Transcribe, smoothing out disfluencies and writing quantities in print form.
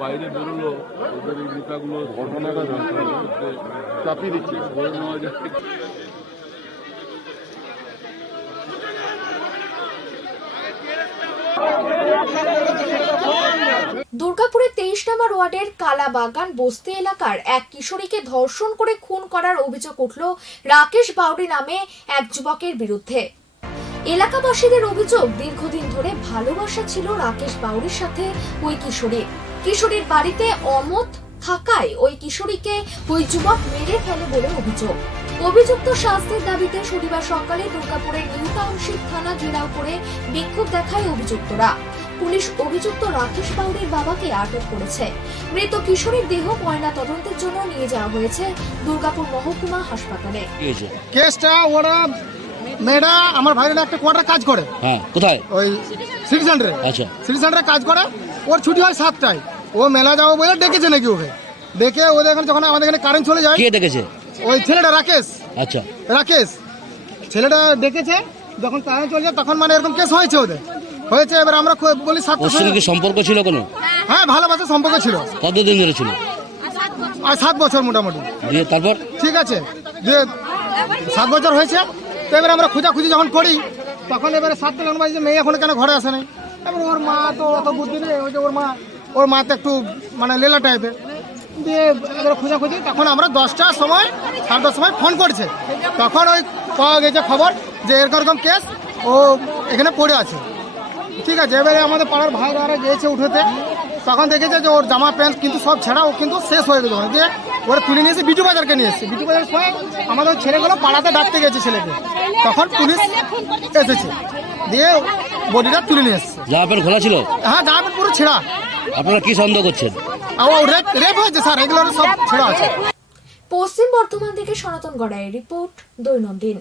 বাইরে বেরোলো, ওদের এই নেতাগুলো ঘটনাটা চাপিয়ে দিচ্ছে, ধরে নেওয়া যায়। দুর্গাপুরের 23 নম্বর ওয়ার্ডের কালাবাগান বস্তি এলাকার এক কিশোরীকে ধর্ষণ করে খুন করার অভিযোগ উঠল রাকেশ বাউরি নামে এক যুবকের বিরুদ্ধে। এলাকাবাসীদের অভিযোগ, দীর্ঘদিন ধরে ভালোবাসা ছিল রাকেশ বাউরির সাথে ওই কিশোরীর বাড়িতে অমত থাকায় ওই কিশোরীকে ওই যুবক মেরে ফেলে বলে অভিযোগ। অভিযুক্ত শাস্তির দাবিতে শনিবার সকালে দুর্গাপুরের নিউ টাউনশিপ থানা ঘেরাও করে বিক্ষোভ দেখায় অভিযুক্তরা। পুলিশ অভিযুক্ত রাকেশ বাউরির বাবাকে আটক করেছে। মৃত কিশোরীর দেহ ময়না তদন্তের জন্য নিয়ে যাওয়া হয়েছে দুর্গাপুর মহকুমা হাসপাতালে। কেসটা ওরা মেয়েটা আমার ভাইয়ের একটা কোয়ার্টার কাজ করে। হ্যাঁ, কোথায়? ওই সিটি সেন্টারে। আচ্ছা, সিটি সেন্টারে কাজ করে। ওর ছুটি হয় 7টায়। ও মেলা যাবো বলে ডেকেছে নাকি ওকে। দেখে ওদের এখানে যখন আমাদের এখানে কারেন্ট চলে যায়। কে ডেকেছে? ওই ছেলেটা রাকেশ। আচ্ছা, রাকেশ ছেলেটা ডেকেছে। যখন কারেন্ট চলে যায় তখন মানে এরকম কেস হয়েছে ওদের। হয়েছে এবার আমরা বলি 7টার ওর সঙ্গে কি সম্পর্ক ছিল কোনো? হ্যাঁ, ভালোবাসার সম্পর্ক ছিল। কতদিন ধরে ছিল? আর 7 বছর মোটামুটি। দিয়ে তারপর? ঠিক আছে, যে 7 বছর হয়েছে। তো এবার আমরা খোঁজাখুঁজি যখন করি তখন এবারে 7টা যখন বাজে মেয়ে এখন কেন ঘরে আসে নাই। এবার ওর মা তো অত বুদ্ধি নেই। ওই যে ওর মা তো একটু মানে লেলা টাইপের। দিয়ে এবার খোঁজাখুঁজি তখন আমরা 10টার সময় 10:30 সময় ফোন করছে। তখন ওই পাওয়া গেছে খবর যে এরকম কেস, ও এখানে পড়ে আছে। ঠিক আছে, এবারে আমাদের পাড়ার ভাইরা গিয়েছে উঠোতে। তখন দেখেছে যে ওর জামা প্যান্ট কিন্তু সব ছেঁড়া, ও কিন্তু শেষ হয়ে গেছে। দিয়ে ওরা তুলে নিয়ে এসে বিজু বাজারকে নিয়ে এসেছে। বিজু বাজারের সময় আমাদের ছেলেগুলো পাড়াতে ডাকতে গেছে ছেলেকে। তখন পুলিশ এসেছে, দিয়ে বডিটা তুলে নিয়ে এসেছে। জামা প্যান্ট খোলা ছিল? হ্যাঁ, জামা প্যান্ট পুরো ছেঁড়া। আপনারা কি সন্দেহ করছেন? ও রেপ হয়েছে স্যার, এগুলো সব ছেঁড়া আছে। পশ্চিম বর্ধমান থেকে সনাতন গড়াইয়ের রিপোর্ট, দৈনন্দিন।